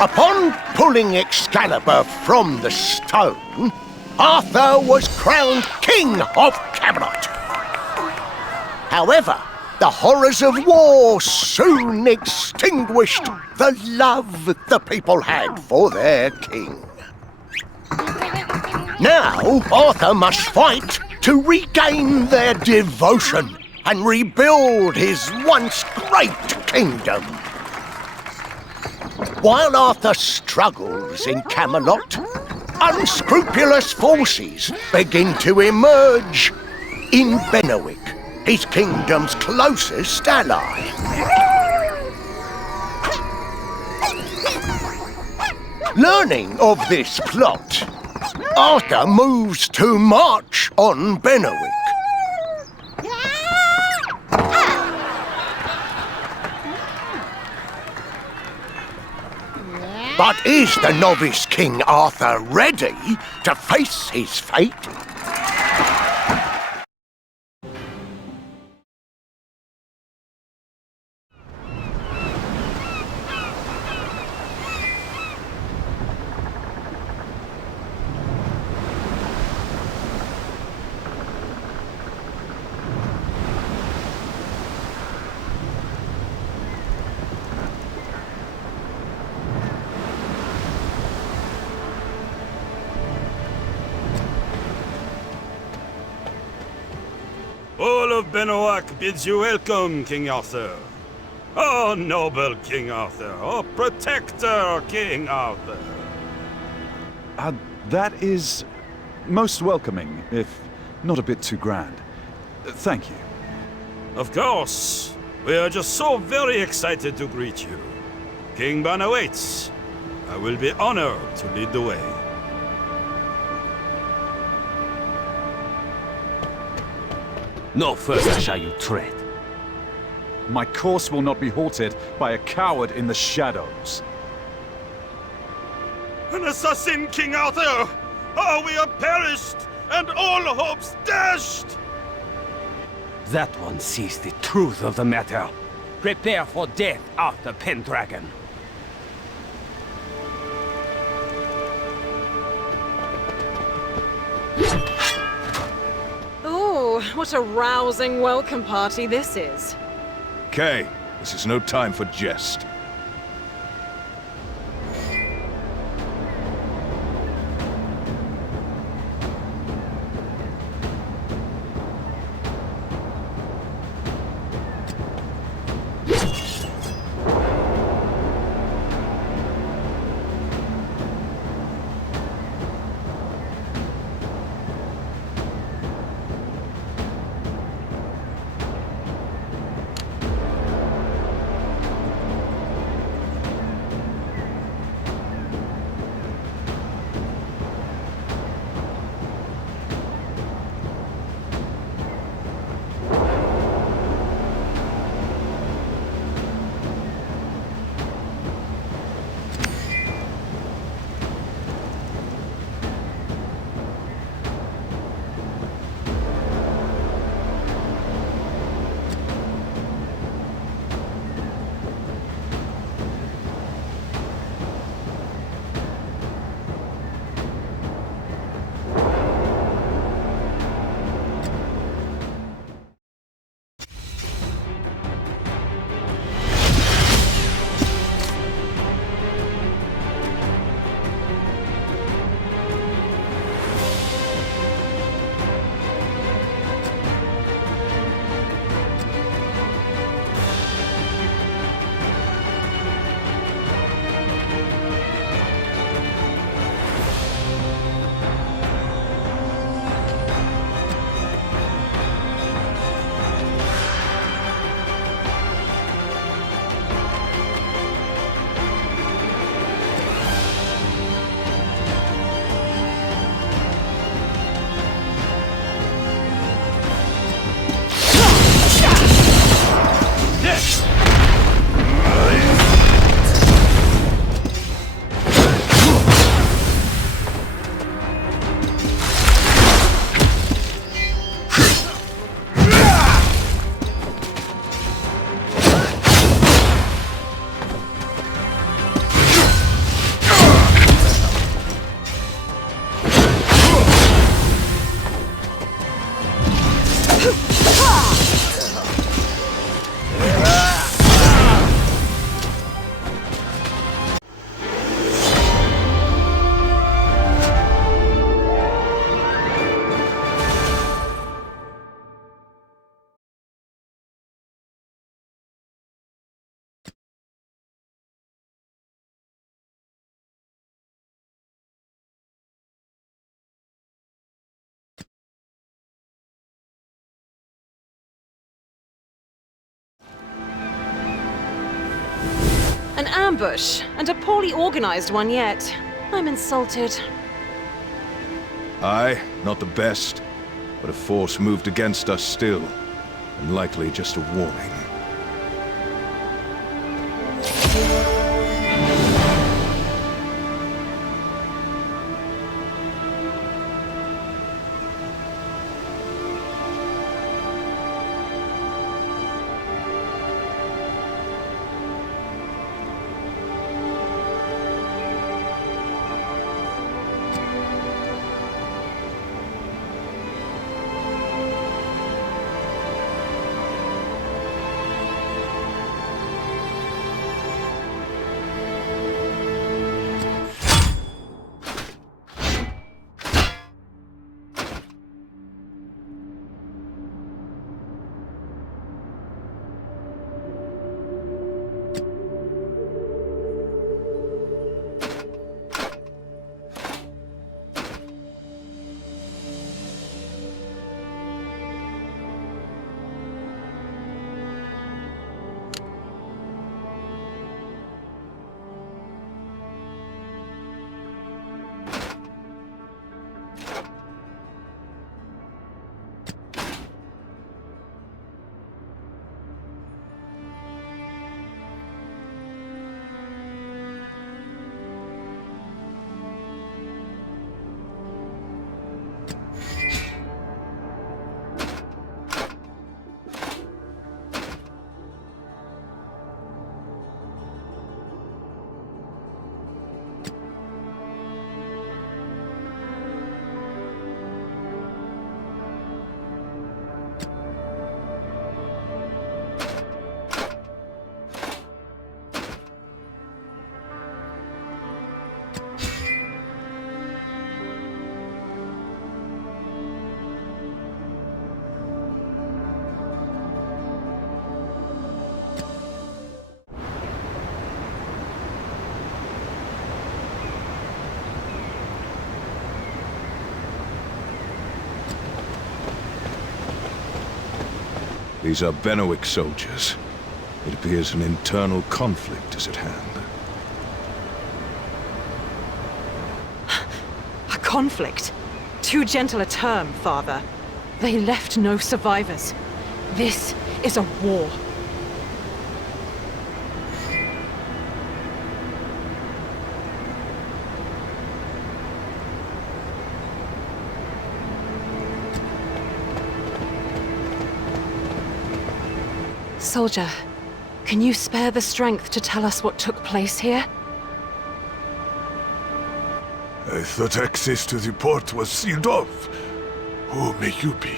Upon pulling Excalibur from the stone, Arthur was crowned King of Camelot. However, the horrors of war soon extinguished the love the people had for their king. Now, Arthur must fight to regain their devotion and rebuild his once great kingdom. While Arthur struggles in Camelot, unscrupulous forces begin to emerge in Benwick, his kingdom's closest ally. Learning of this plot, Arthur moves to march on Benwick. But is the novice King Arthur ready to face his fate? All of Benwick bids you welcome, King Arthur. Oh, noble King Arthur. Oh, protector King Arthur. That is most welcoming, if not a bit too grand. Thank you. Of course. We are just so very excited to greet you. King Ban awaits. I will be honored to lead the way. No further shall you tread. My course will not be halted by a coward in the shadows. An assassin, King Arthur! Oh, we are perished, and all hopes dashed! That one sees the truth of the matter. Prepare for death, Arthur Pendragon. Oh, what a rousing welcome party this is. Kay, this is no time for jest. An ambush, and a poorly organized one yet. I'm insulted. Aye, not the best, but a force moved against us still, and likely just a warning. These are Benowick soldiers. It appears an internal conflict is at hand. A conflict? Too gentle a term, Father. They left no survivors. This is a war. Soldier, can you spare the strength to tell us what took place here? I thought access to the port was sealed off. Who may you be?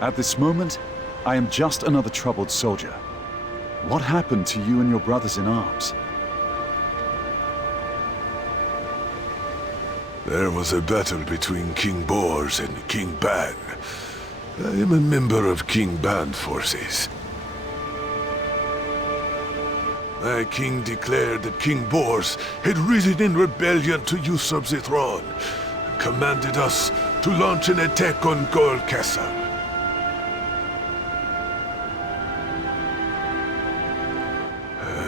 At this moment, I am just another troubled soldier. What happened to you and your brothers in arms? There was a battle between King Bors and King Ban. I am a member of King Ban's forces. My king declared that King Bors had risen in rebellion to usurp the throne, and commanded us to launch an attack on Gold Castle.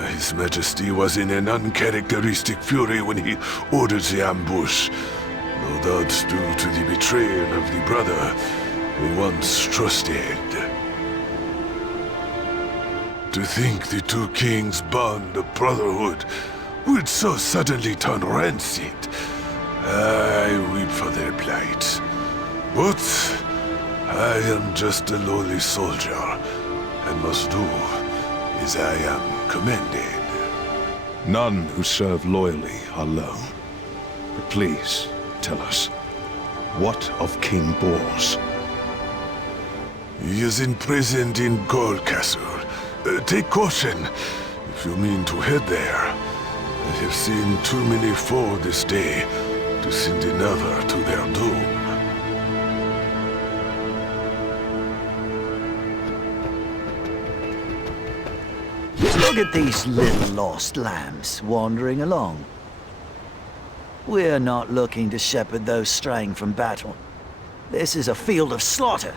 His Majesty was in an uncharacteristic fury when he ordered the ambush, no doubt due to the betrayal of the brother we once trusted. To think the two kings' bond of brotherhood would so suddenly turn rancid. I weep for their plight. But I am just a lowly soldier, and must do as I am commanded. None who serve loyally are lone. But please, tell us, what of King Bors? He is imprisoned in Gold Castle. Take caution if you mean to head there. I have seen too many fall this day to send another to their doom. Look at these little lost lambs wandering along. We're not looking to shepherd those straying from battle. This is a field of slaughter.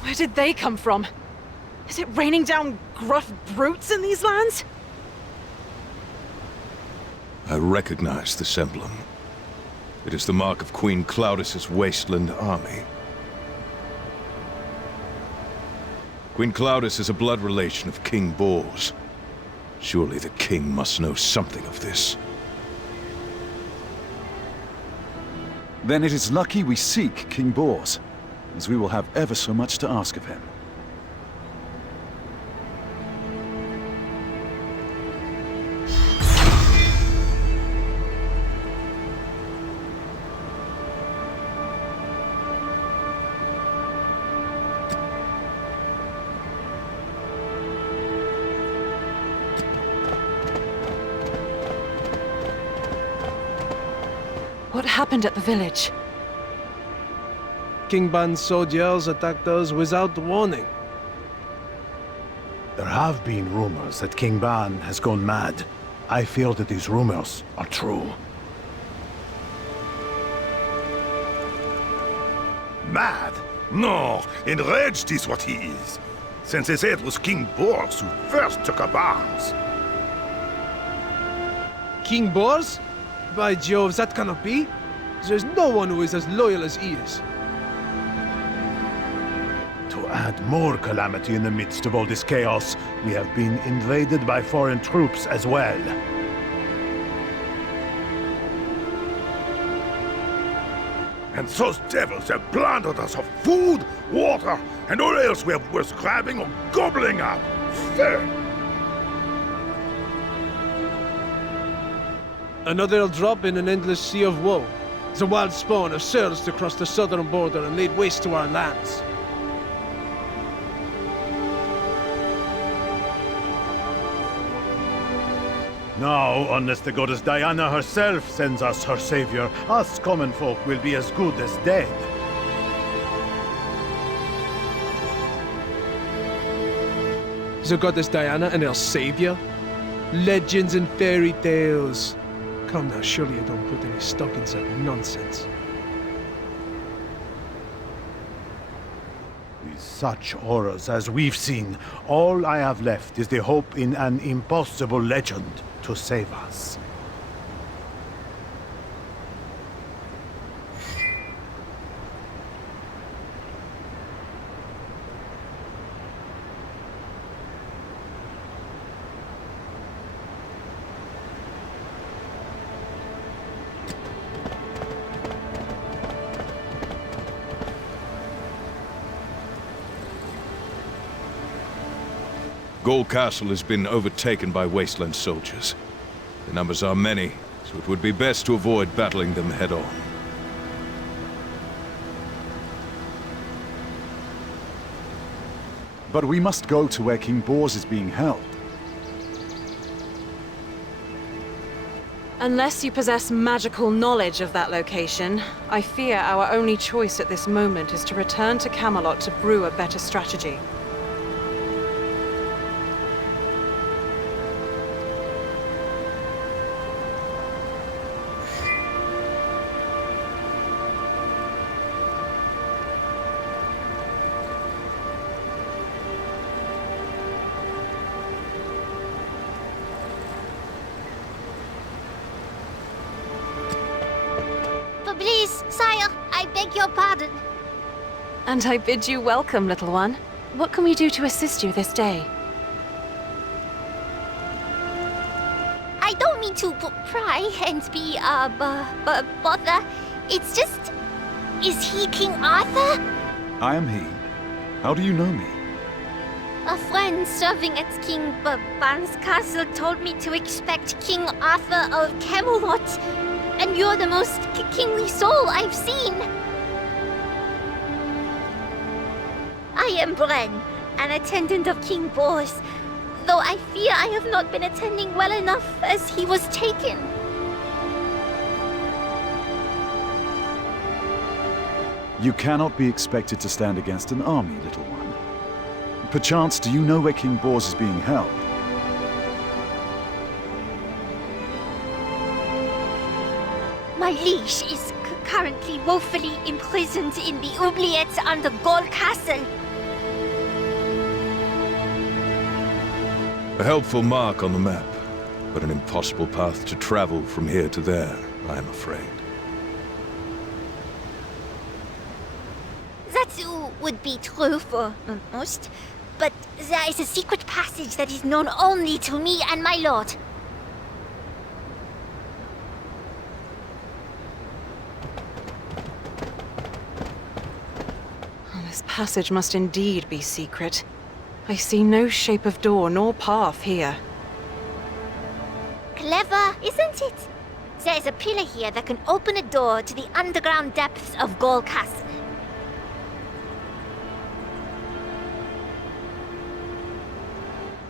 Where did they come from? Is it raining down gruff brutes in these lands? I recognize this emblem. It is the mark of Queen Claudis's wasteland army. Queen Claudis is a blood relation of King Bors. Surely the king must know something of this. Then it is lucky we seek King Bors, as we will have ever so much to ask of him. What happened at the village? King Ban's soldiers attacked us without warning. There have been rumors that King Ban has gone mad. I fear that these rumors are true. Mad? No, enraged is what he is. Since they say it was King Bors who first took up arms. King Bors? By Jove, that cannot be. There's no one who is as loyal as he is. To add more calamity in the midst of all this chaos, we have been invaded by foreign troops as well. And those devils have plundered us of food, water, and all else we have worth grabbing or gobbling up. Fair. Another drop in an endless sea of woe. The wild spawn have surged across the southern border and laid waste to our lands. Now, unless the goddess Diana herself sends us her savior, us common folk will be as good as dead. The goddess Diana and her savior? Legends and fairy tales. Come now, surely you don't put any stock in that nonsense. With such horrors as we've seen, all I have left is the hope in an impossible legend to save us. Gaul Castle has been overtaken by wasteland soldiers. The numbers are many, so it would be best to avoid battling them head-on. But we must go to where King Bors is being held. Unless you possess magical knowledge of that location, I fear our only choice at this moment is to return to Camelot to brew a better strategy. Please, sire, I beg your pardon. And I bid you welcome, little one. What can we do to assist you this day? I don't mean to pry and be, bother. It's just... Is he King Arthur? I am he. How do you know me? A friend serving at King Ban's castle told me to expect King Arthur of Camelot. And you're the most kingly soul I've seen. I am Bren, an attendant of King Bors, though I fear I have not been attending well enough as he was taken. You cannot be expected to stand against an army, little one. Perchance, do you know where King Bors is being held? My liege is currently woefully imprisoned in the oubliettes under Gold Castle. A helpful mark on the map, but an impossible path to travel from here to there, I am afraid. That would be true for most, but there is a secret passage that is known only to me and my lord. This passage must indeed be secret. I see no shape of door nor path here. Clever, isn't it? There is a pillar here that can open a door to the underground depths of Gold Castle.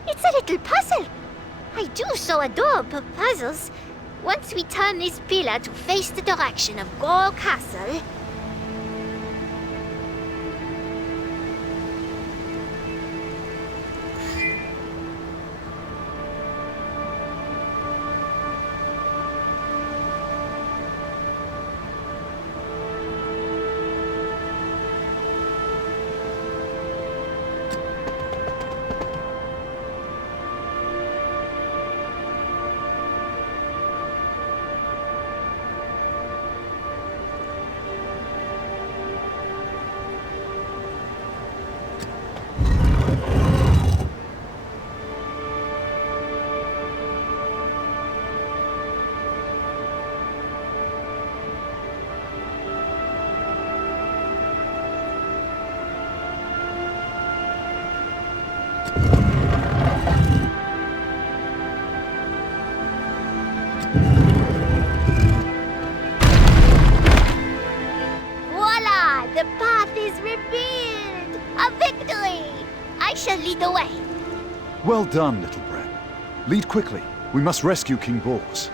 It's a little puzzle. I do so adore puzzles. Once we turn this pillar to face the direction of Gold Castle... Voila! The path is revealed! A victory! I shall lead the way. Well done, little Bren. Lead quickly. We must rescue King Bors.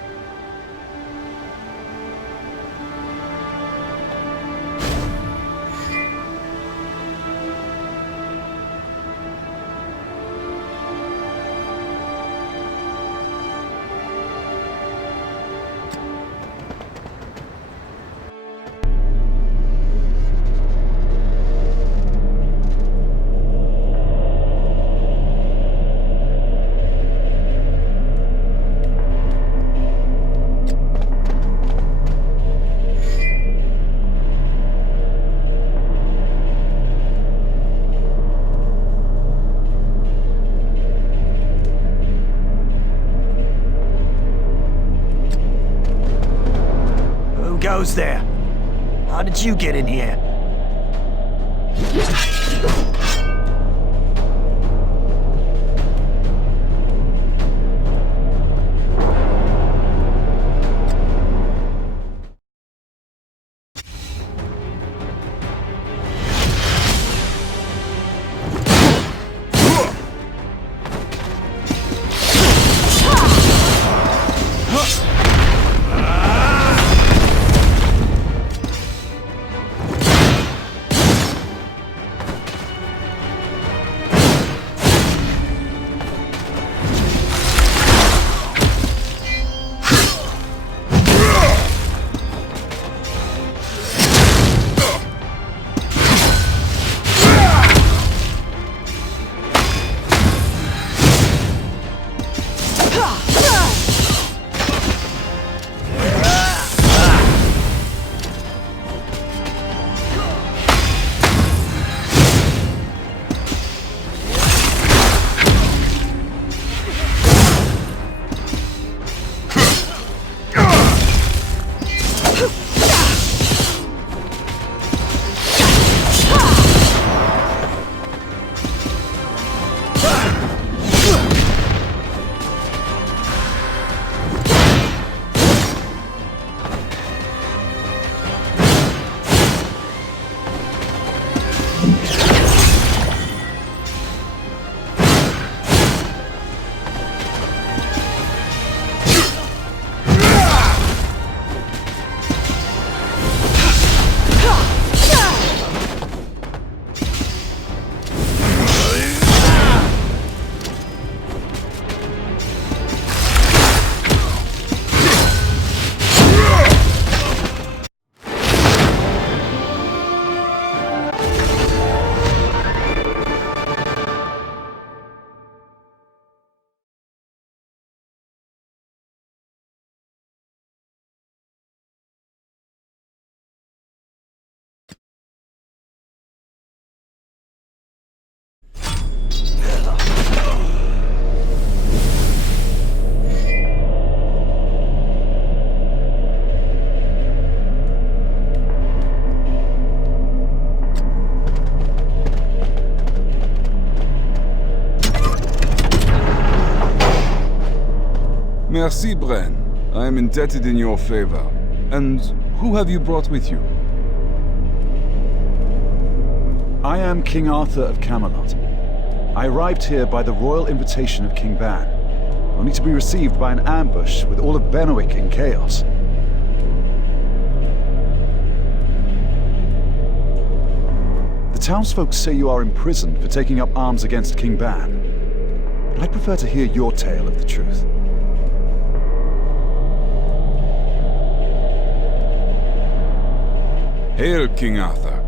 Goes there. How did you get in here? Merci, Bren. I am indebted in your favor. And who have you brought with you? I am King Arthur of Camelot. I arrived here by the royal invitation of King Ban, only to be received by an ambush with all of Benwick in chaos. The townsfolk say you are imprisoned for taking up arms against King Ban. But I'd prefer to hear your tale of the truth. Hail, King Arthur.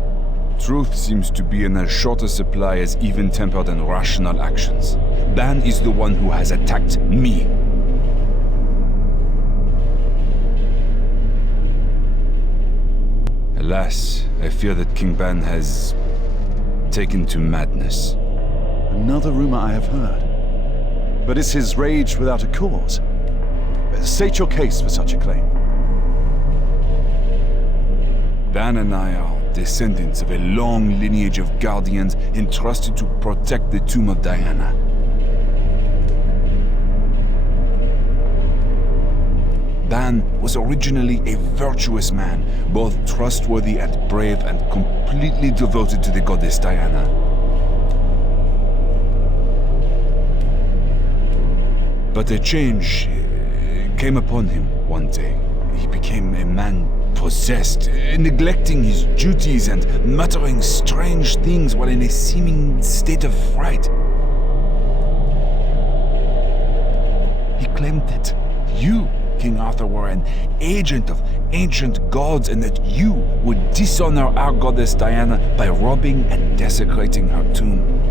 Truth seems to be in as short a supply as even-tempered and rational actions. Ban is the one who has attacked me. Alas, I fear that King Ban has taken to madness. Another rumor I have heard. But is his rage without a cause? State your case for such a claim. Ban and I are descendants of a long lineage of guardians entrusted to protect the tomb of Diana. Ban was originally a virtuous man, both trustworthy and brave and completely devoted to the goddess Diana. But a change came upon him one day. He became a man possessed, neglecting his duties and muttering strange things while in a seeming state of fright. He claimed that you, King Arthur, were an agent of ancient gods and that you would dishonor our goddess Diana by robbing and desecrating her tomb.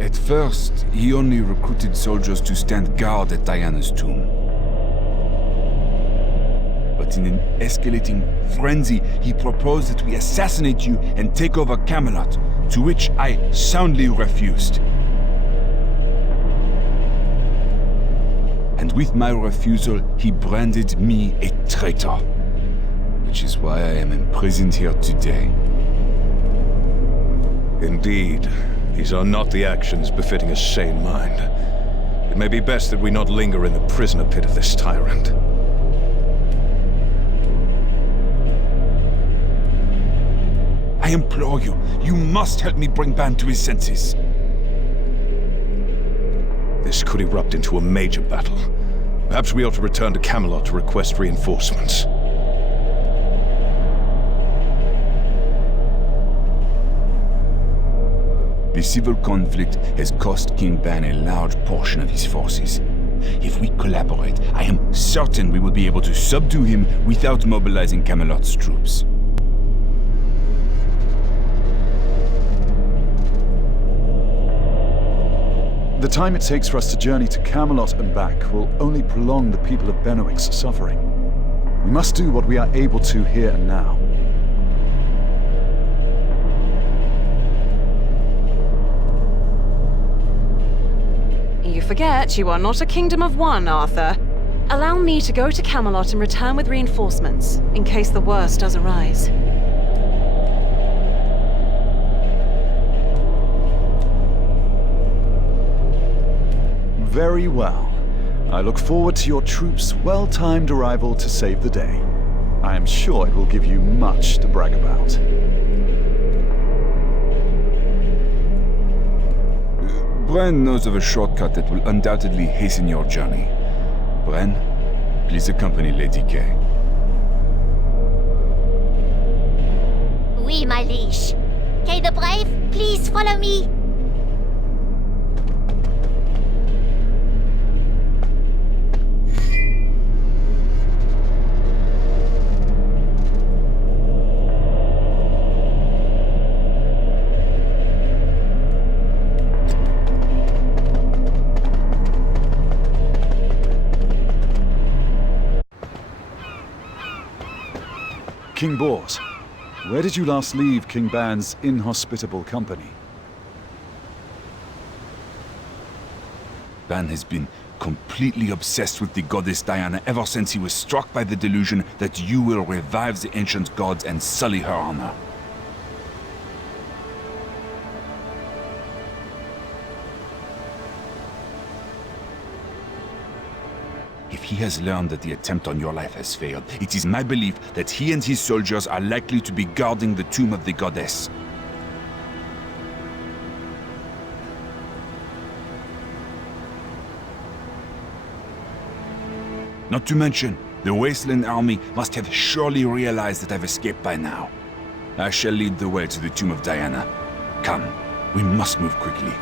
At first, he only recruited soldiers to stand guard at Diana's tomb. But in an escalating frenzy, he proposed that we assassinate you and take over Camelot, to which I soundly refused. And with my refusal, he branded me a traitor, which is why I am imprisoned here today. Indeed. These are not the actions befitting a sane mind. It may be best that we not linger in the prisoner pit of this tyrant. I implore you, you must help me bring Ban to his senses. This could erupt into a major battle. Perhaps we ought to return to Camelot to request reinforcements. The civil conflict has cost King Ban a large portion of his forces. If we collaborate, I am certain we will be able to subdue him without mobilizing Camelot's troops. The time it takes for us to journey to Camelot and back will only prolong the people of Benwick's suffering. We must do what we are able to here and now. You forget you are not a kingdom of one, Arthur. Allow me to go to Camelot and return with reinforcements, in case the worst does arise. Very well. I look forward to your troops' well-timed arrival to save the day. I am sure it will give you much to brag about. Bren knows of a shortcut that will undoubtedly hasten your journey. Bren, please accompany Lady Kay. Oui, my liege. Kay the Brave, please follow me. King Bors, where did you last leave King Ban's inhospitable company? Ban has been completely obsessed with the goddess Diana ever since he was struck by the delusion that you will revive the ancient gods and sully her honor. If he has learned that the attempt on your life has failed, it is my belief that he and his soldiers are likely to be guarding the tomb of the goddess. Not to mention, the Wasteland army must have surely realized that I've escaped by now. I shall lead the way to the tomb of Diana. Come, we must move quickly.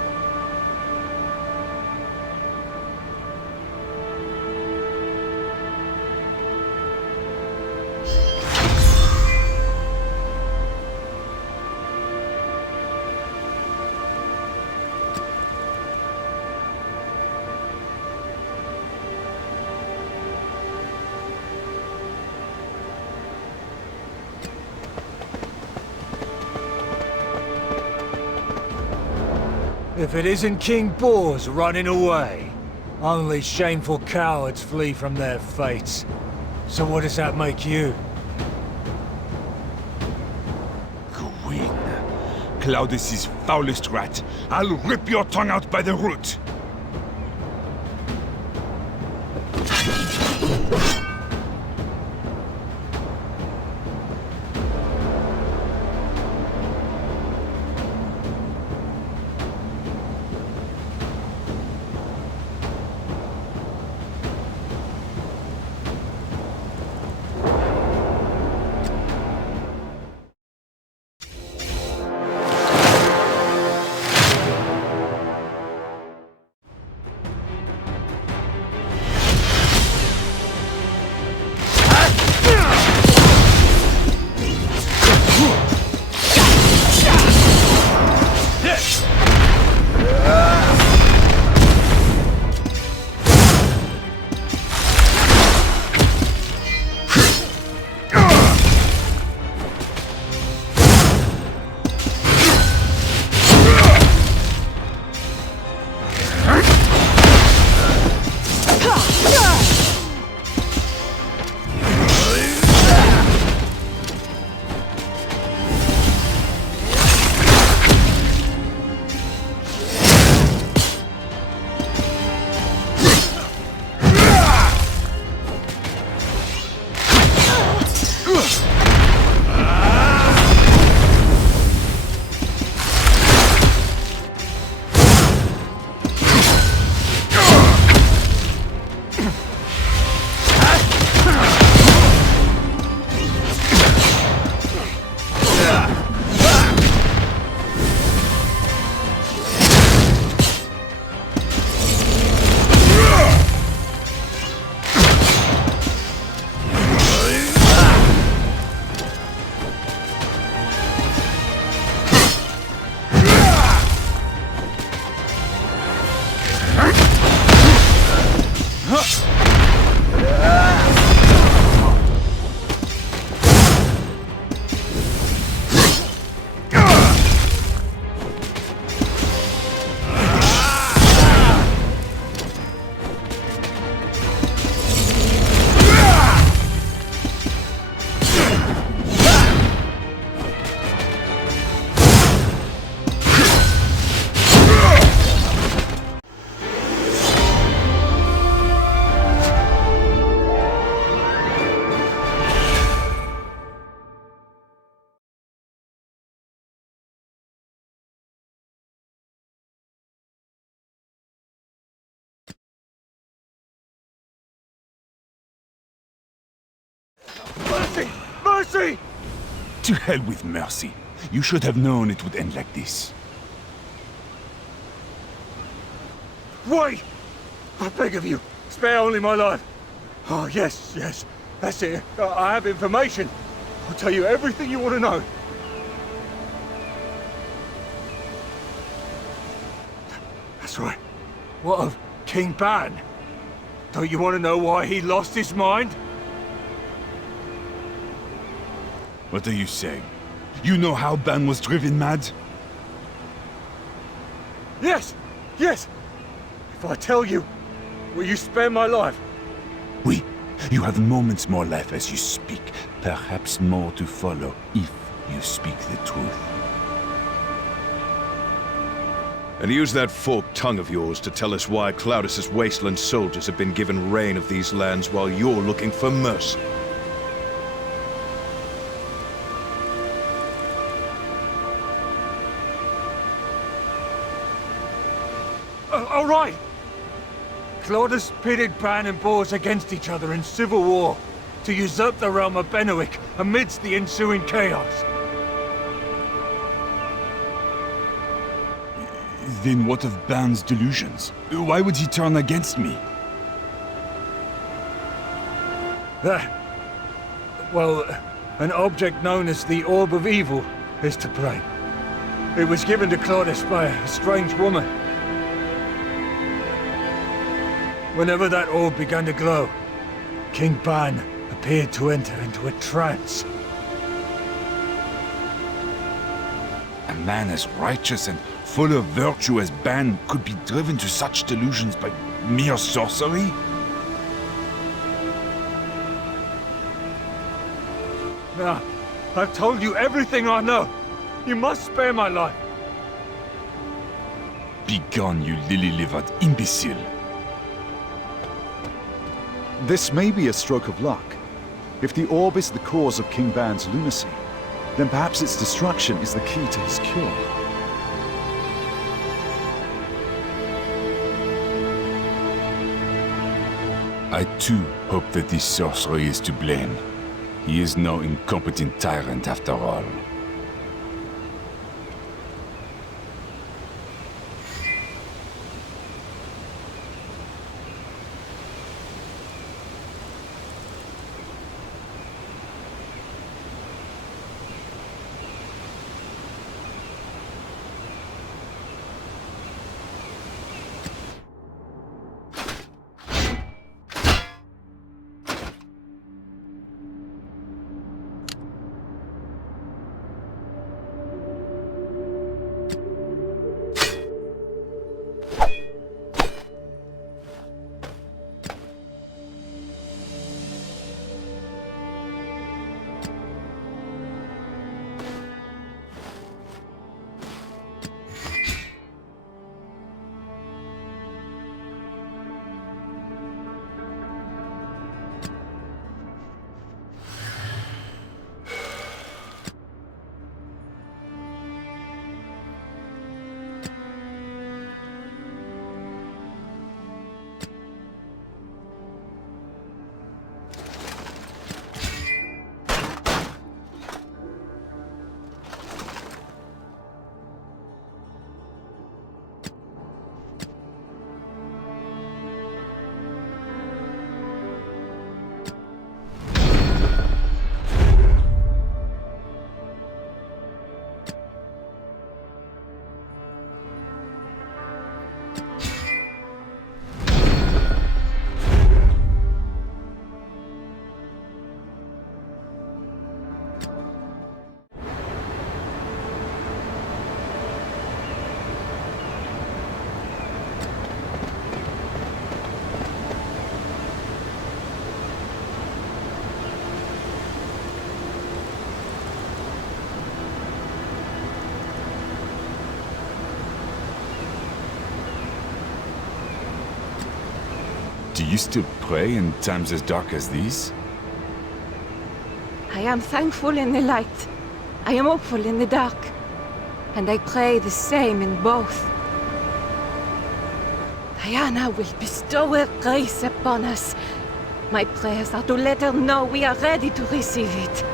If it isn't King Bors running away, only shameful cowards flee from their fates. So what does that make you? Queen, Claudius's foulest rat. I'll rip your tongue out by the root. Mercy! Mercy! To hell with mercy. You should have known it would end like this. Wait! I beg of you, spare only my life. Oh, yes, yes, that's it. I have information. I'll tell you everything you want to know. That's right. What of King Ban? Don't you want to know why he lost his mind? What are you saying? You know how Ban was driven mad? Yes! Yes! If I tell you, will you spare my life? Oui. You have moments more left as you speak. Perhaps more to follow if you speak the truth. And use that forked tongue of yours to tell us why Cloudus's wasteland soldiers have been given reign of these lands while you're looking for mercy. All right! Claudus pitted Ban and Bors against each other in civil war to usurp the realm of Benwick amidst the ensuing chaos. Then what of Ban's delusions? Why would he turn against me? Well, an object known as the Orb of Evil is to blame. It was given to Claudus by a strange woman. Whenever that orb began to glow, King Ban appeared to enter into a trance. A man as righteous and full of virtue as Ban could be driven to such delusions by mere sorcery? Now, I've told you everything I know. You must spare my life. Begone, you lily-livered imbecile. This may be a stroke of luck. If the orb is the cause of King Ban's lunacy, then perhaps its destruction is the key to his cure. I too hope that this sorcery is to blame. He is no incompetent tyrant after all. Do you still pray in times as dark as these? I am thankful in the light. I am hopeful in the dark. And I pray the same in both. Diana will bestow her grace upon us. My prayers are to let her know we are ready to receive it.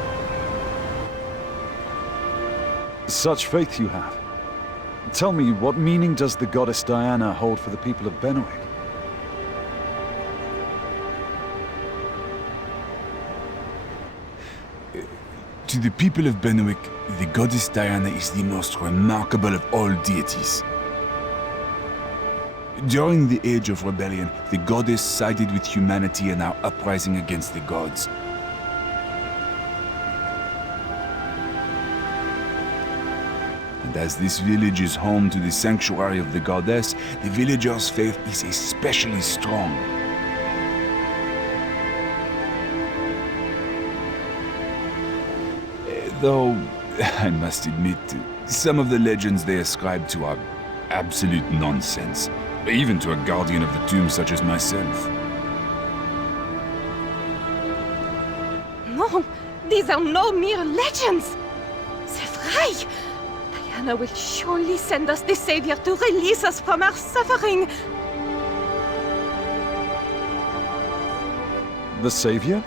Such faith you have. Tell me, what meaning does the goddess Diana hold for the people of Benwick? To the people of Benwick, the goddess Diana is the most remarkable of all deities. During the Age of Rebellion, the goddess sided with humanity in our uprising against the gods. And as this village is home to the sanctuary of the goddess, the villagers' faith is especially strong. Though, I must admit, some of the legends they ascribe to are absolute nonsense, even to a guardian of the tomb such as myself. No, these are no mere legends. C'est vrai. Diana will surely send us the Savior to release us from our suffering. The Savior?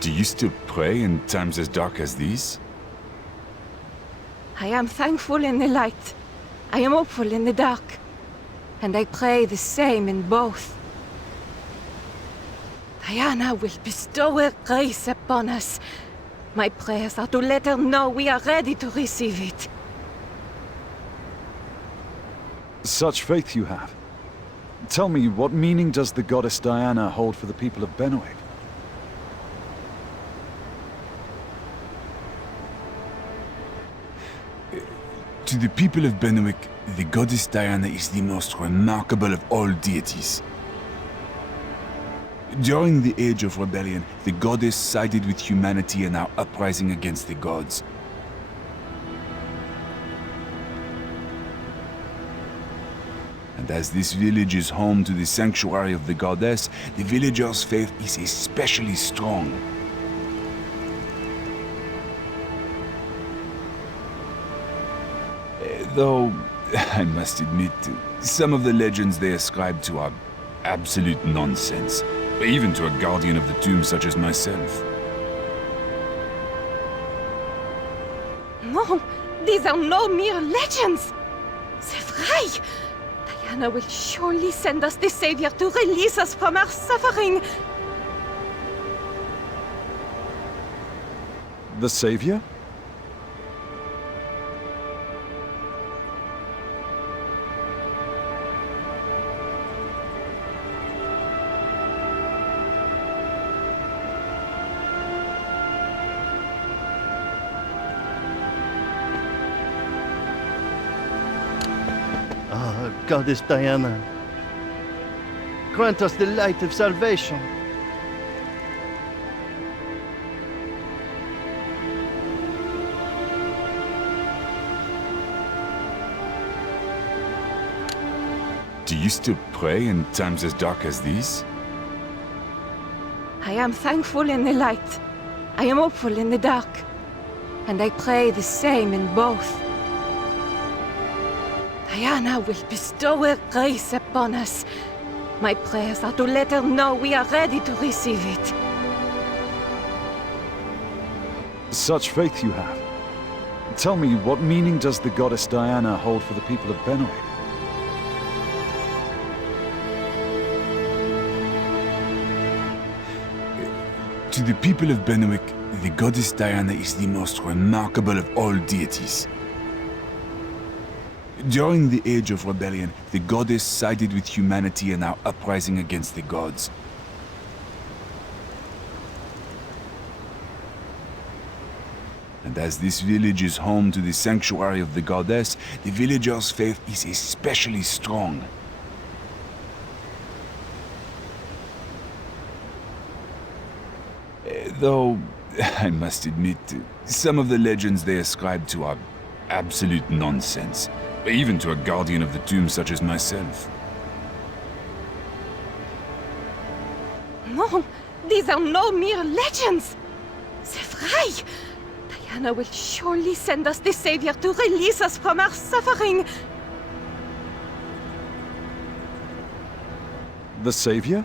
Do you still pray in times as dark as these? I am thankful in the light. I am hopeful in the dark. And I pray the same in both. Diana will bestow her grace upon us. My prayers are to let her know we are ready to receive it. Such faith you have. Tell me, what meaning does the goddess Diana hold for the people of Benoit? To the people of Benoit, the goddess Diana is the most remarkable of all deities. During the Age of Rebellion, the goddess sided with humanity in our uprising against the gods. And as this village is home to the sanctuary of the goddess, the villagers' faith is especially strong. Though, I must admit, some of the legends they ascribe to are absolute nonsense, even to a guardian of the tomb such as myself. No, these are no mere legends. C'est vrai. Diana will surely send us the Savior to release us from our suffering. The Savior? Goddess Diana, grant us the light of salvation. Do you still pray in times as dark as these? I am thankful in the light. I am hopeful in the dark. And I pray the same in both. Diana will bestow her grace upon us. My prayers are to let her know we are ready to receive it. Such faith you have. Tell me, what meaning does the goddess Diana hold for the people of Benoit? To the people of Benoit, the goddess Diana is the most remarkable of all deities. During the Age of Rebellion, the goddess sided with humanity in our uprising against the gods. And as this village is home to the sanctuary of the goddess, the villagers' faith is especially strong. Though, I must admit, some of the legends they ascribe to are absolute nonsense, even to a guardian of the tomb such as myself. No, these are no mere legends. C'est vrai. Diana will surely send us the Savior to release us from our suffering. The Savior?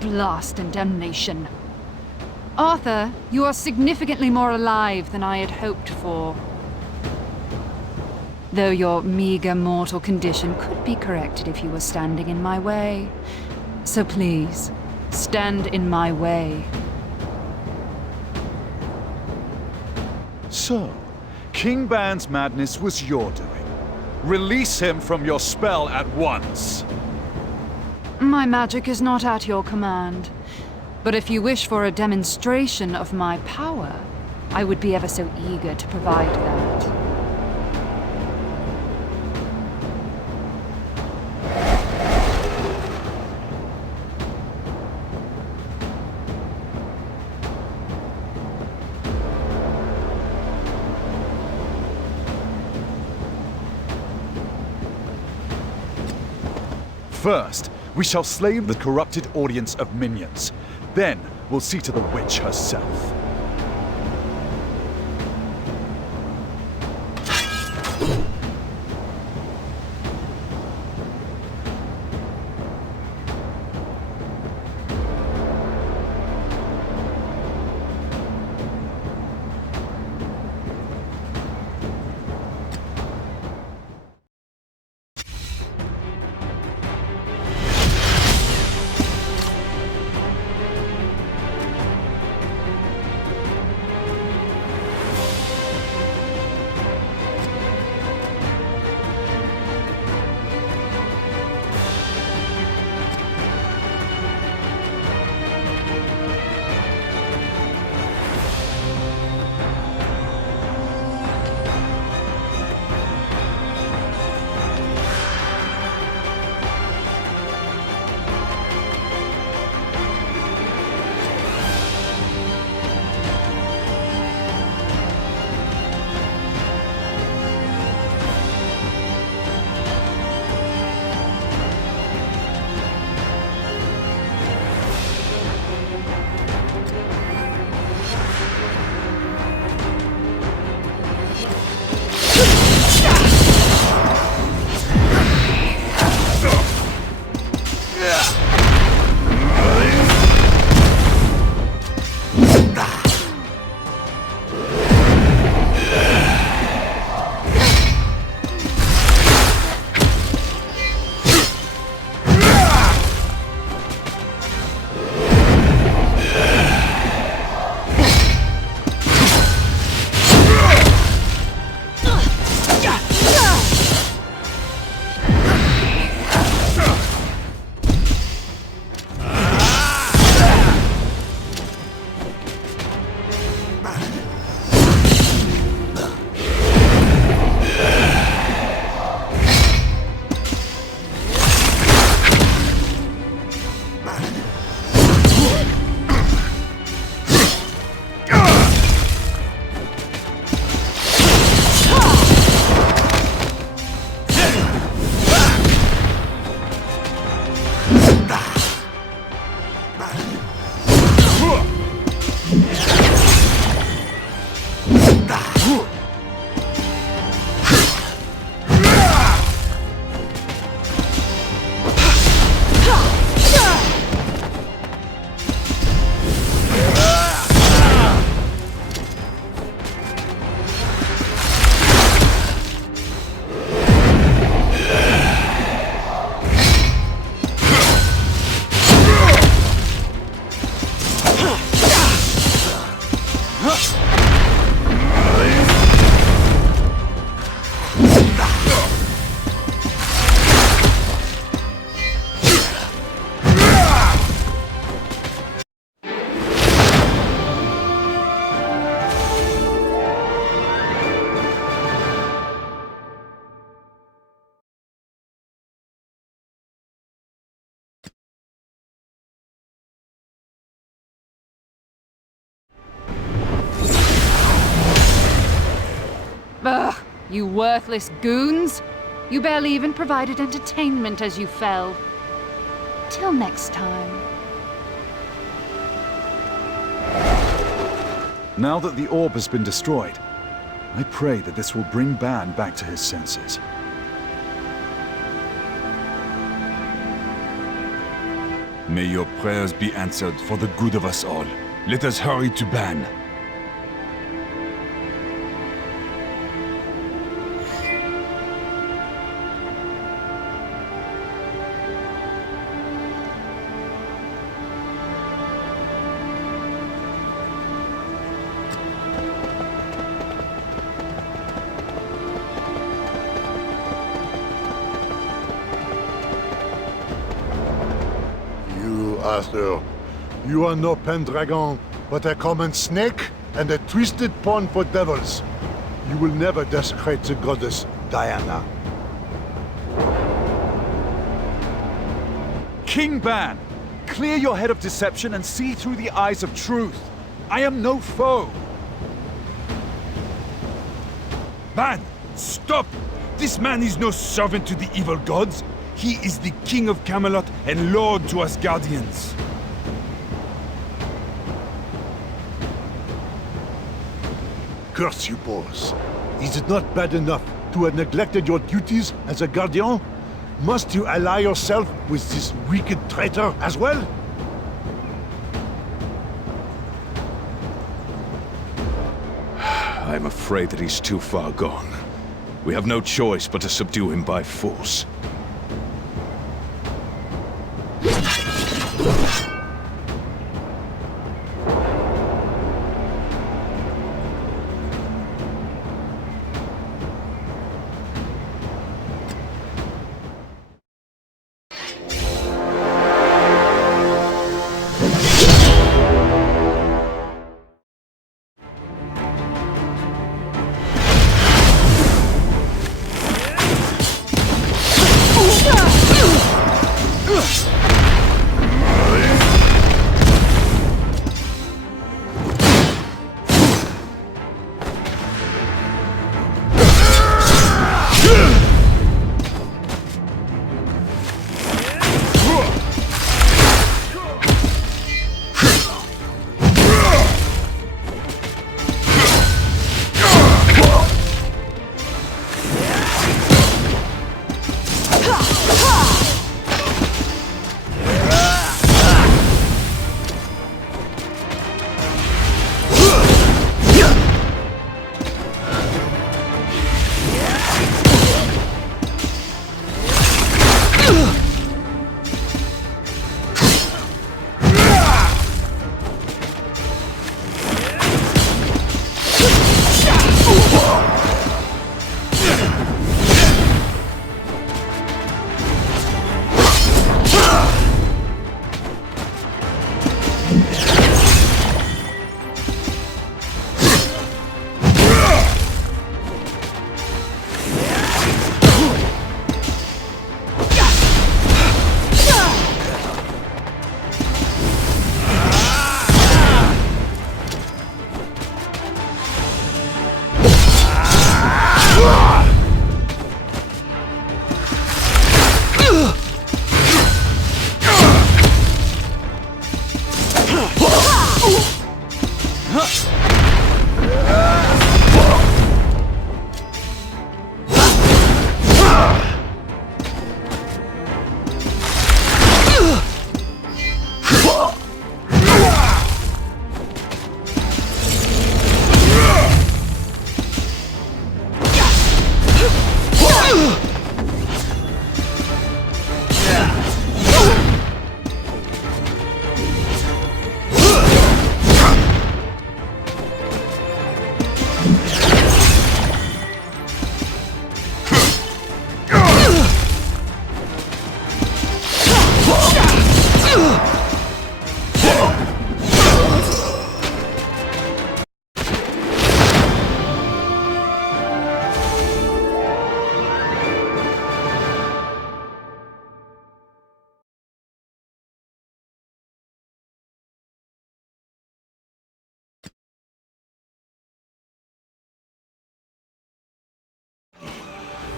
Blast and damnation. Arthur, you are significantly more alive than I had hoped for. Though your meager mortal condition could be corrected if you were standing in my way. So please, stand in my way. So, King Ban's madness was your doing. Release him from your spell at once. My magic is not at your command. But if you wish for a demonstration of my power, I would be ever so eager to provide that. First, we shall slay the corrupted audience of minions. Then, we'll see to the witch herself. Ugh, you worthless goons! You barely even provided entertainment as you fell. Till next time. Now that the orb has been destroyed, I pray that this will bring Ban back to his senses. May your prayers be answered for the good of us all. Let us hurry to Ban. Arthur. You are no Pendragon, but a common snake and a twisted pawn for devils. You will never desecrate the goddess Diana. King Ban, clear your head of deception and see through the eyes of truth. I am no foe. Ban, stop! This man is no servant to the evil gods. He is the King of Camelot and Lord to us Guardians. Curse you, boys. Is it not bad enough to have neglected your duties as a Guardian? Must you ally yourself with this wicked traitor as well? I'm afraid that he's too far gone. We have no choice but to subdue him by force.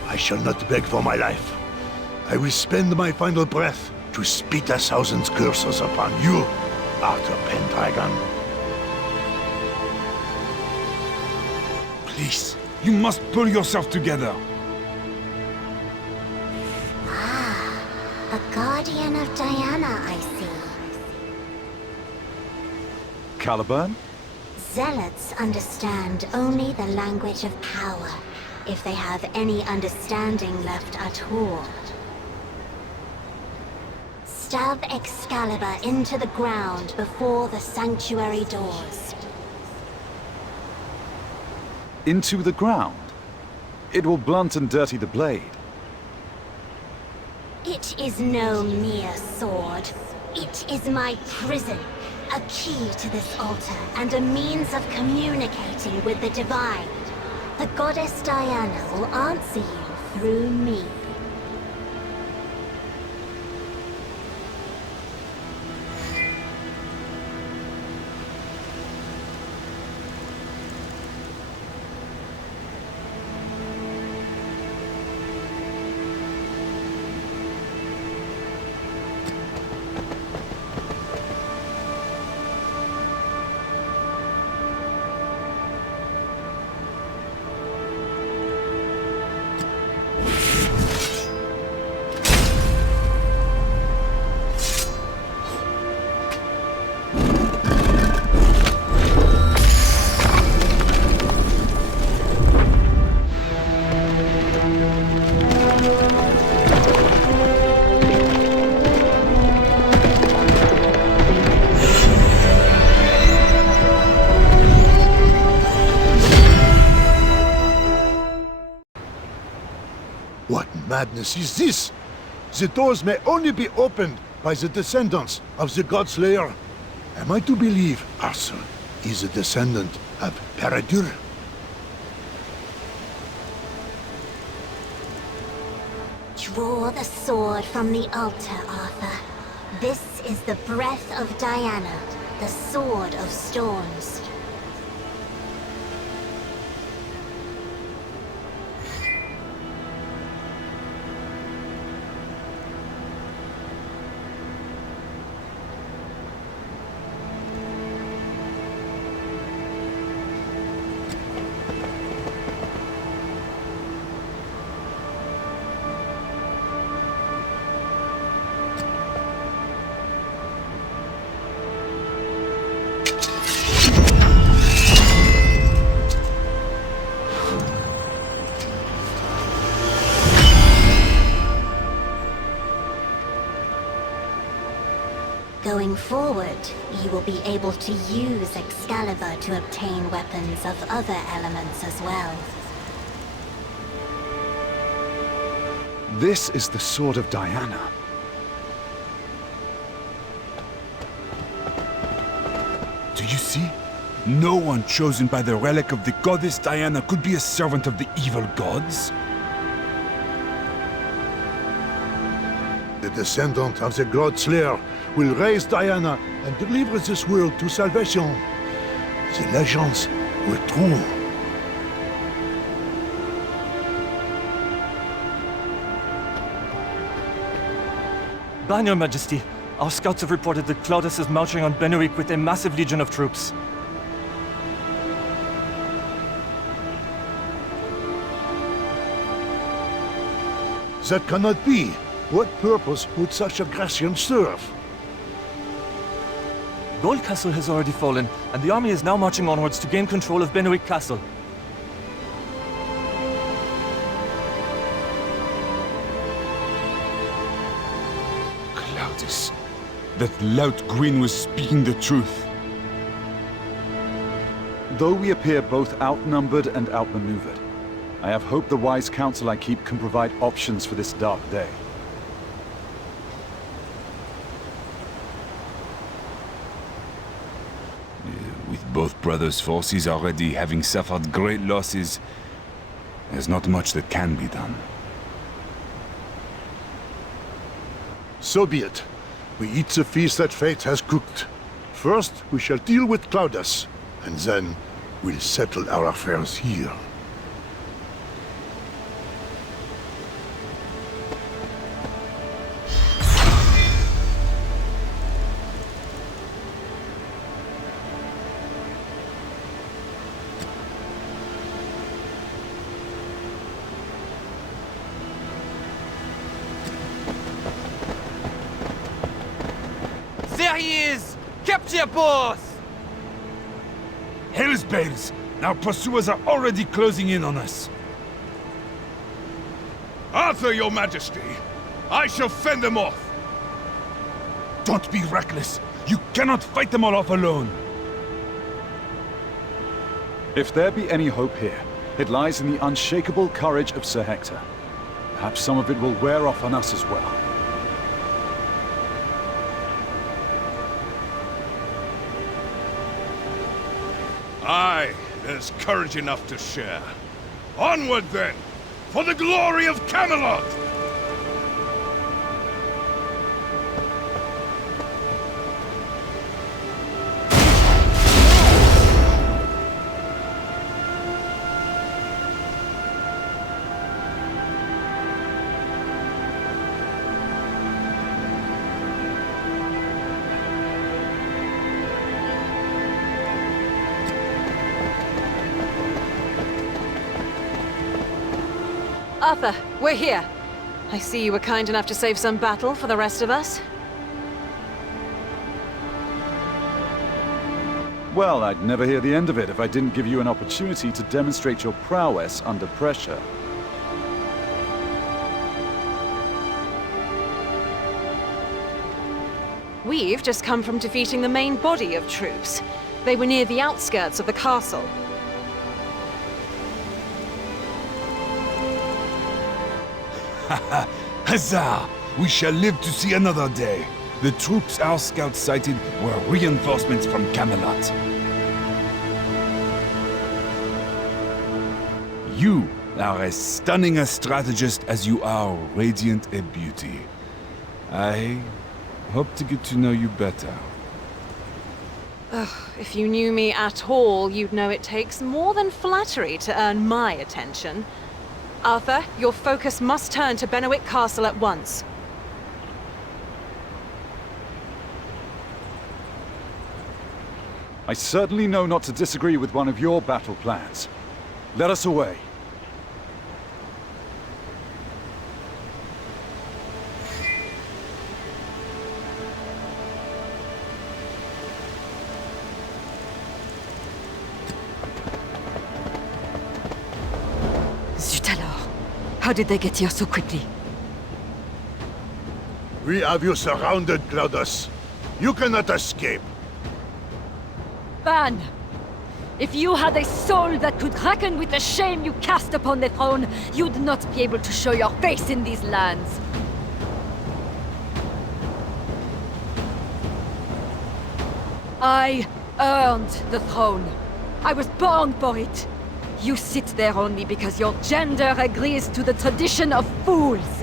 I shall not beg for my life. I will spend my final breath to spit 1,000 curses upon you, Arthur Pendragon. Please, you must pull yourself together. A guardian of Diana, I see. Caliban? Zealots understand only the language of power, if they have any understanding left at all. Stab Excalibur into the ground before the sanctuary doors. Into the ground? It will blunt and dirty the blade. It is no mere sword. It It is my prison, a key to this altar and a means of communicating with the divine. The goddess Diana will answer you through me. What madness is this? The doors may only be opened by the descendants of the God Slayer. Am I to believe Arthur is a descendant of Paradur? Draw the sword from the altar, Arthur. This is the breath of Diana, the Sword of Storms. Going forward, you will be able to use Excalibur to obtain weapons of other elements as well. This is the Sword of Diana. Do you see? No one chosen by the relic of the goddess Diana could be a servant of the evil gods. The descendant of the God Slayer will raise Diana and deliver this world to salvation. The legends were true. Ban, Your Majesty. Our scouts have reported that Claudius is marching on Benowick with a massive legion of troops. That cannot be. What purpose would such aggression serve? Gold Castle has already fallen, and the army is now marching onwards to gain control of Benowick Castle. Claudius, that lout Gwyn was speaking the truth. Though we appear both outnumbered and outmaneuvered, I have hope the wise counsel I keep can provide options for this dark day. With both brothers' forces already having suffered great losses, there's not much that can be done. So be it. We eat the feast that fate has cooked. First, we shall deal with Claudius, and then we'll settle our affairs here. There he is! Capture, boss! Hell's bells! Our pursuers are already closing in on us. Arthur, your majesty! I shall fend them off! Don't be reckless! You cannot fight them all off alone! If there be any hope here, it lies in the unshakable courage of Sir Hector. Perhaps some of it will wear off on us as well. Aye, there's courage enough to share. Onward then, for the glory of Camelot! Arthur, we're here. I see you were kind enough to save some battle for the rest of us. Well, I'd never hear the end of it if I didn't give you an opportunity to demonstrate your prowess under pressure. We've just come from defeating the main body of troops. They were near the outskirts of the castle. Huzzah! We shall live to see another day. The troops our scouts sighted were reinforcements from Camelot. You are as stunning a strategist as you are radiant a beauty. I hope to get to know you better. Ugh, if you knew me at all, you'd know it takes more than flattery to earn my attention. Arthur, your focus must turn to Benwick Castle at once. I certainly know not to disagree with one of your battle plans. Let us away. How did they get here so quickly? We have you surrounded, Claudius. You cannot escape. Ban! If you had a soul that could reckon with the shame you cast upon the throne, you'd not be able to show your face in these lands. I earned the throne. I was born for it. You sit there only because your gender agrees to the tradition of fools.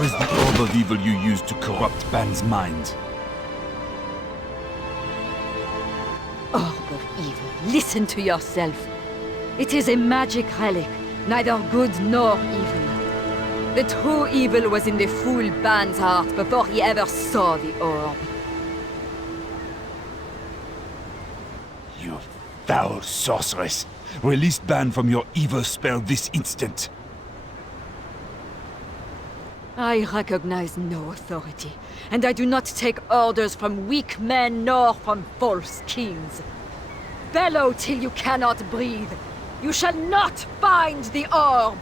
Where is the orb of evil you used to corrupt Ban's mind? Orb of evil, listen to yourself. It is a magic relic, neither good nor evil. The true evil was in the fool Ban's heart before he ever saw the orb. You foul sorceress! Release Ban from your evil spell this instant! I recognize no authority, and I do not take orders from weak men nor from false kings. Bellow till you cannot breathe. You shall not find the orb!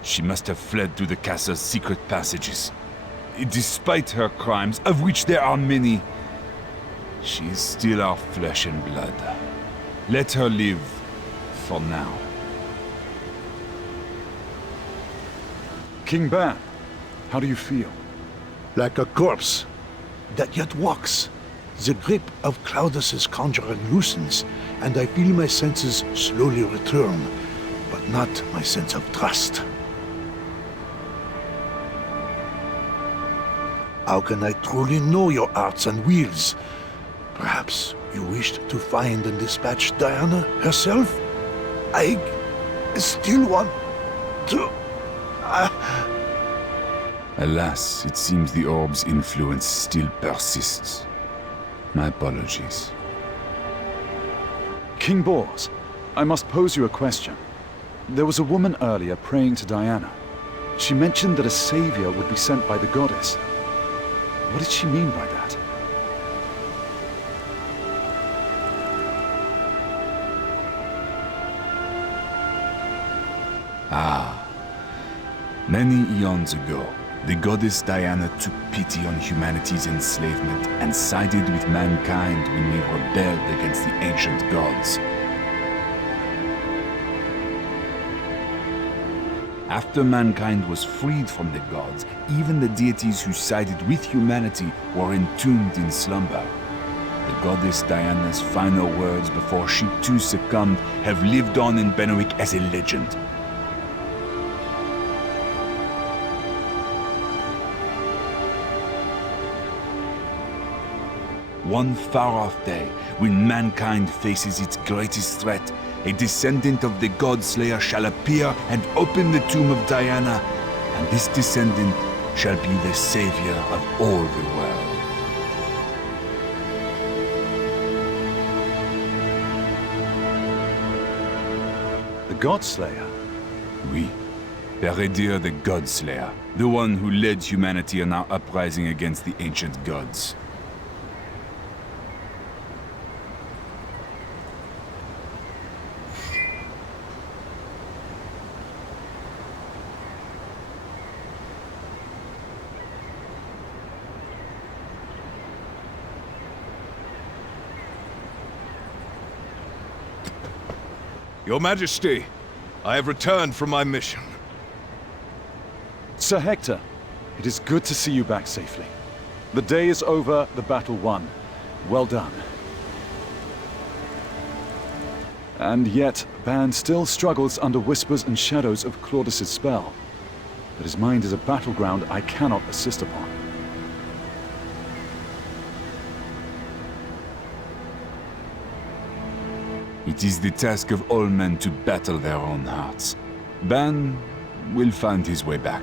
She must have fled through the castle's secret passages. Despite her crimes, of which there are many, she is still our flesh and blood. Let her live, for now. King Ban, how do you feel? Like a corpse that yet walks. The grip of Claudus's conjuring loosens, and I feel my senses slowly return, but not my sense of trust. How can I truly know your arts and wills? Perhaps you wished to find and dispatch Diana herself? I still want to... Alas, it seems the orb's influence still persists. My apologies. King Bors, I must pose you a question. There was a woman earlier praying to Diana. She mentioned that a savior would be sent by the goddess. What did she mean by that? Ah. Many eons ago, the goddess Diana took pity on humanity's enslavement and sided with mankind when we rebelled against the ancient gods. After mankind was freed from the gods, even the deities who sided with humanity were entombed in slumber. The goddess Diana's final words before she too succumbed have lived on in Benwick as a legend. One far-off day, when mankind faces its greatest threat, a descendant of the God-Slayer shall appear and open the tomb of Diana, and this descendant shall be the savior of all the world. The God-Slayer? Oui. Peredir the God-Slayer, the one who led humanity in our uprising against the ancient gods. Your Majesty, I have returned from my mission. Sir Hector, it is good to see you back safely. The day is over, the battle won. Well done. And yet, Ban still struggles under whispers and shadows of Claudus's spell. But his mind is a battleground I cannot assist upon. It is the task of all men to battle their own hearts. Ban will find his way back.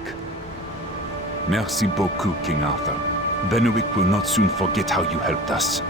Merci beaucoup, King Arthur. Benwick will not soon forget how you helped us.